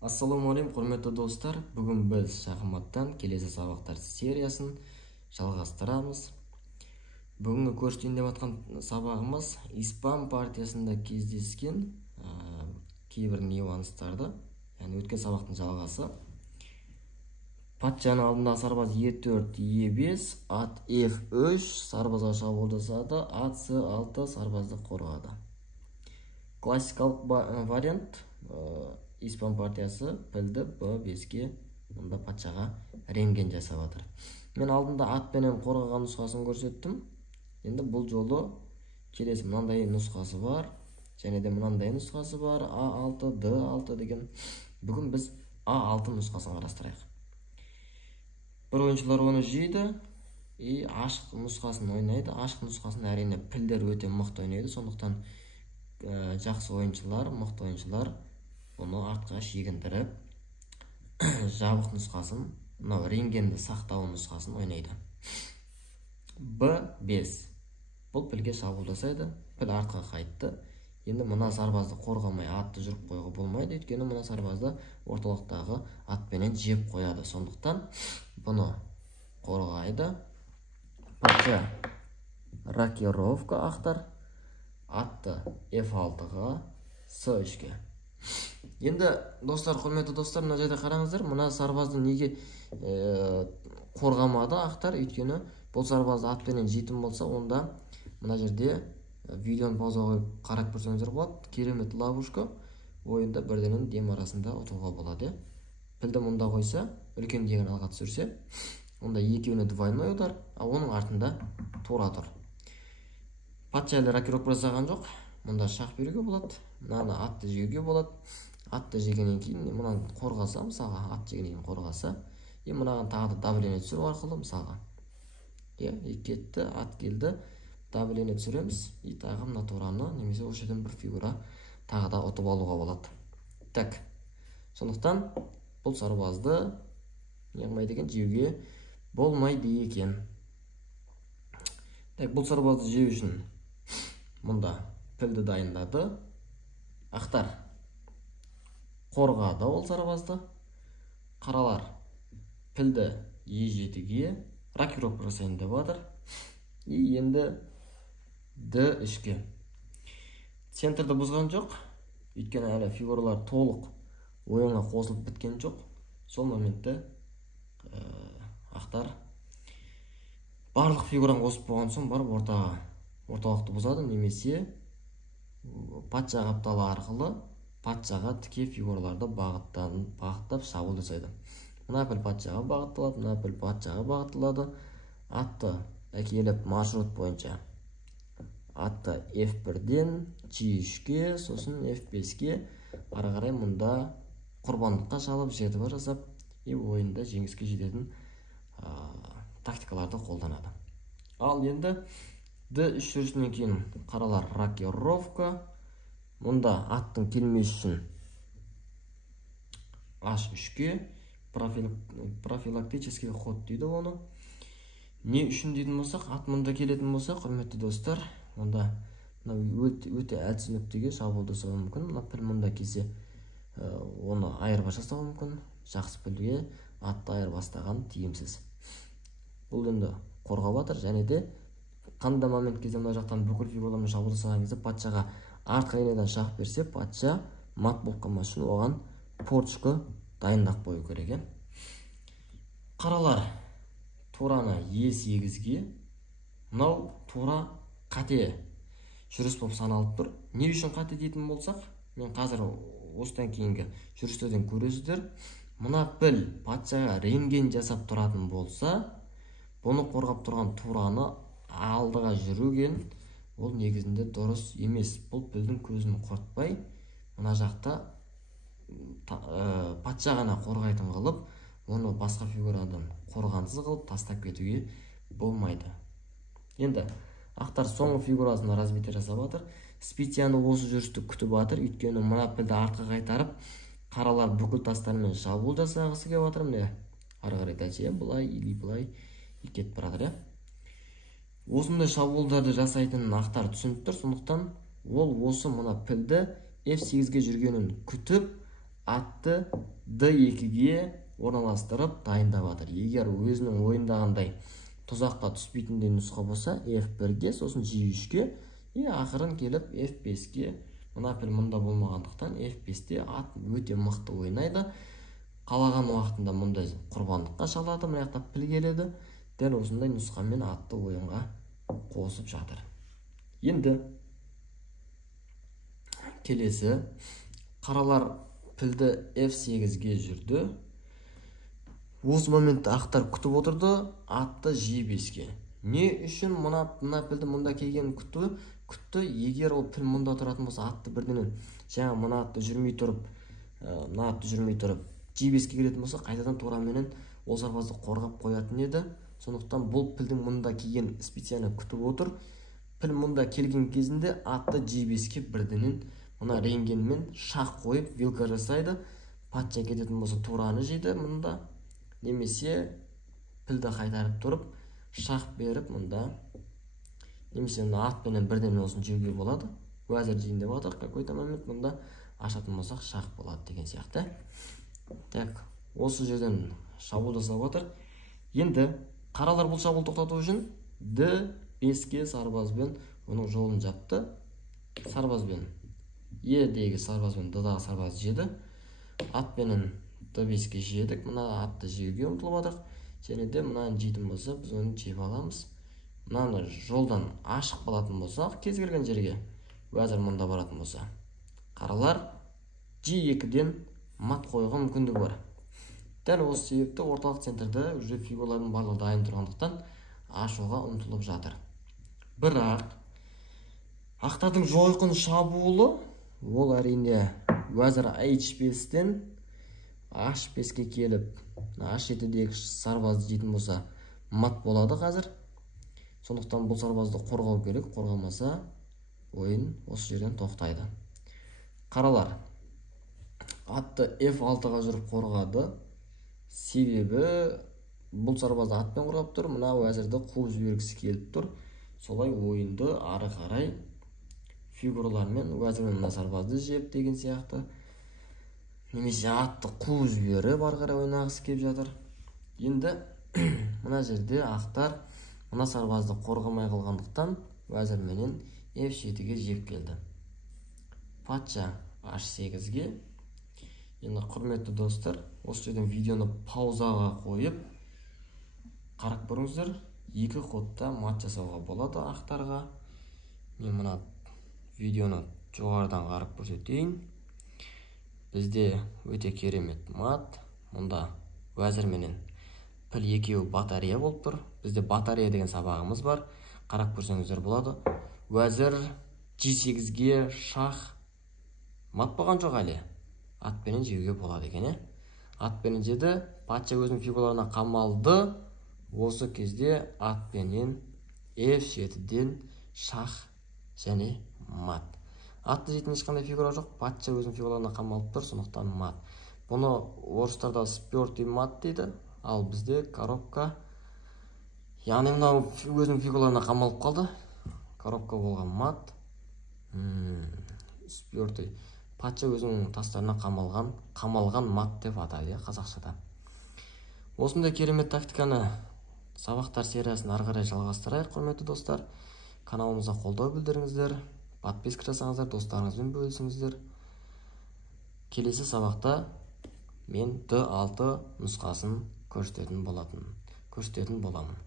Ассаламу алейкум, құрметті достар. Бүгін біз шахматтан келесі сабақтар сериясын жалғастырамыз. Бүгінгі көрсетейін деп жатқан сабағымыз испан партиясында кездескен кейбір нюанстарды, яғни өткен сабақтың жалғасы. Патшаның алдындағы сарбаз E4, E5, ат F3, сарбазға шабуылдасады, ат C6, сарбазды қорғады. Классикалық вариант испан партиясы пілді B5-ке мұнда патшаға рентген жасап жатыр. Мен алдында атпенен қорғаған нұсқасын көрсеттім. Енді бұл жолы келесі мынандай нұсқасы бар, және де мынандай нұсқасы бар, A6, D6 деген. Бүгін біз A6 нұсқасын қарастырайық. Бір ойыншылар оны жейді, ашық нұсқасын ойнайды. Ашық нұсқасын әрине пілдер өте мықты ойнайды, сондықтан жақсы ойыншылар, мықты ойыншылар оны артқа шегіндіріп, жабық нұсқасын, рентгенді сақтау нұсқасын ойнайды. B5. Бұл пілге шабуылдасайды, піл артқа қайтты. Енді мына сарбазды қорғамай атты жүріп қойға болмайды, өйткені мына сарбазды орталықтағы атпенен жеп қояды. Сондықтан бұны қорғайды. Патша рокировка ақтар, атты F6-ға, C3-ге. Енді достар, құрметті достар, мына жерде қараңыздар, мына сарбазды неге қорғамады ақтар, өйткені бұл сарбазды атпенен жейтін болса, онда мына жерде видеоны пауза қойып қарап көрсеңіздер болады. Керемет ловушка, ойында бірденен дем арасында ұтуға болады. Пілді мұнда қойса, үлкен деген алға түсірсе, онда екеуіне двойной удар, оның артында тура тұр. Патша әлі рокировка жасаған жоқ. Мұнда шах беруге болады, мынаны атты жеуге болады. Атты жегеннен кейін мынаны қорғаса, мысалға ат жегеннен кейін қорғаса, мынаған тағы да давление түсіру арқылы, мысалға кетті, ат келді, давление түсіреміз, тағы мына тураны немесе осы жерден бір фигура тағы да ұтып алуға болады. Так, сондықтан бұл сарбазды неғылмайды екен, жеуге болмайды екен. Так, бұл сарбазды жеу үшін мұнда пілді дайындады, ақтар қорғады ол сарбазды, қаралар пілді E7-ге рокировка жасайын деп жатыр. Енді D3-ге. Центрді бұзған жоқ, өйткені әлі фигуралар толық ойынға қосылып біткен жоқ. Сол моментте ақтар барлық фигураны қосып болған соң барып орталықты бұзады, немесе патша қапталы арқылы патшаға тіке фигураларды бағыттап шабуыл жасайды. Мына піл патшаға бағытталады, мына піл патшаға бағытталады. Атты әкеліп маршрут бойынша атты F1-ден G3-ге, сосын F5-ге ары қарай мұнда құрбандыққа шалып, жертва жасап, ойында жеңіске жететін тактикаларды қолданады. Ал енді D3 жүрісінен кейін қаралар рокировка. Мұнда аттың келмес үшін H3-ге профилактический ход дейді оны. Не үшін дейтін болсақ, ат мұнда келетін болса, құрметті достар, онда өте әлсіз нүктеге шабуылдасуы мүмкін. Мына піл мұнда келсе, оны айырбас жасауы мүмкін. Жақсы пілге атты айырбастаған тиімсіз. Бұл енді қорғап жатыр, және де қандай момент кезде мына жақтан бүкіл фигуралармен шабуылдасқан кезде патшаға артқа енеден шах берсе, патша мат болып қалмас үшін оған портшка дайындап қою керек. Қаралар тураны E8-ге. Мынау тура қате жүріс болып саналып тұр. Не үшін қате дейтін болсақ, мен қазір осыдан кейінгі жүрістерден көресіздер. Мына піл патшаға рентген жасап тұратын болса, бұны қорғап тұрған тураны алдыға жүрген, ол негізінде дұрыс емес. Бұл пілдің көзін құртпай, мына жақта патша ғана қорғайтын қылып, оны басқа фигурадан қорғансыз қылып тастап кетуге болмайды. Енді ақтар соңғы фигурасына разбитие жасап жатыр. Специяны осы жүрісті күтіп жатыр, өйткені мына пілді артқа қайтарып, қаралар бүкіл тастармен шабуыл жасағысы келіп жатыр. Міне ары қарай дәлше былай или былай кетіп барады. Осындай шабуылдарды жасайтынын ақтар түсініп тұр, сондықтан ол осы мына пілді F8-ге жүргенін күтіп, атты D2-ге орналастырып дайындап жатыр. Егер өзінің ойындағандай тұзаққа түспейтіндей нұсқа болса, F1-ге, сосын G3-ге, ақырын келіп F5-ге, мына піл мұнда болмағандықтан F5-те ат өте мықты ойнайды. Қалаған уақытында мұндай құрбандыққа шалады, мына жақта піл келеді. Дәл осындай нұсқамен атты ойынға қосып жатыр. Енді келесі қаралар пілді F8-ге жүрді. Осы моментті ақтар күтіп отырды, атты G5-ге. Не үшін мына пілді мұнда келген күтті? Егер ол піл мұнда тұратын болса, атты бірденен жаңа мына атты жүрмей тұрып, G5-ге келетін болса, қайтадан тураменен ол сарбазды қорғап қоятын еді. Сондықтан бұл пілдің мұнда келген специально күтіп отыр. Піл мұнда келген кезінде атты G5-ке бірденен мына рентгенмен шақ қойып вилка жасайды. Патша кететін болса тураны жейді мұнда, немесе пілді қайтарып тұрып шақ беріп мұнда, немесе атпенен бірден осын жеуге болады. Уәзір жейін деп жатыр, какой-то момент мұнда ашатын болсақ шақ болады деген сияқты. Так, осы жерден шабуыл жасап жатыр. Енді қаралар бұл шабуыл тоқтату үшін D5-ге сарбазбен оның жолын жапты. Сарбазбен Е-дегі сарбазбен Д-дағы сарбаз жеді. Атпенен D5-ге жедік. Мына атты жеуге ұмтылып жатыр. Және де мынаны жейтін болса, біз оны жеп аламыз. Мынаны жолдан ашық болатын болсақ, кез келген жерге уәзір мұнда баратын болса, қаралар G2-ден мат қоюға мүмкіндігі бар. Дәл осы себепті орталық центрде уже фигуралардың барлығы дайын тұрғандықтан ашуға ұмтылып жатыр. Бірақ ақтардың жойқын шабуылы ол әрине уәзір H5-тен H5-ге келіп, H7-дегі сарбазды жейтін болса мат болады қазір. Сондықтан бұл сарбазды қорғау керек, қорғамаса ойын осы жерден тоқтайды. Қаралар атты F6-ға жүріп қорғады. Себебі бұл сарбазды атпен қорғап тұр, мына уәзірді қуып жібергісі келіп тұр. Солай ойынды ары қарай фигуралармен уәзірмен мына сарбазды жеп деген сияқты, немесе атты қуып жіберіп ары қарай ойнағысы келіп жатыр. Енді мына жерде ақтар мына сарбазды қорғамай қалғандықтан уәзірменен F7-ге жеп келді. Патша H8-ге. Енді құрметті достар, осы жерден видеоны паузаға қойып қарап көріңіздер. Екі ходта мат жасауға болады ақтарға. Мен мына видеоны жоғарыдан қарап көрсетейін. Бізде өте керемет мат. Мұнда уәзірменен піл екеуі батарея болып тұр. Бізде батарея деген сабағымыз бар. Қарап көрсеңіздер болады. Уәзір G8-ге шах мат болған жоқ әлі. Атпенен жеуге болады екен. Атпенен жеді, патша өзінің фигураларына қамалды. Осы кезде атпенен F7-ден шах және мат. Атты жейтін ешқандай фигура жоқ, патша өзінің фигураларына қамалып тұр, сондықтан мат. Бұны орыстарда спёртый мат дейді, ал бізде коробка. Яғни мынау өзінің фигураларына қамалып қалды. Коробка болған мат. Спёртый. Патша өзінің тастарына қамалған мат деп атайды қазақшада. Осындай керемет тактиканы сабақтар сериясын ары қарай жалғастырайық, құрметті достар. Каналымызға қолдау білдіріңіздер, подписка жасаңыздар, достарыңызбен бөлісіңіздер. Келесі сабақта мен D6 нұсқасын көрсететін боламын.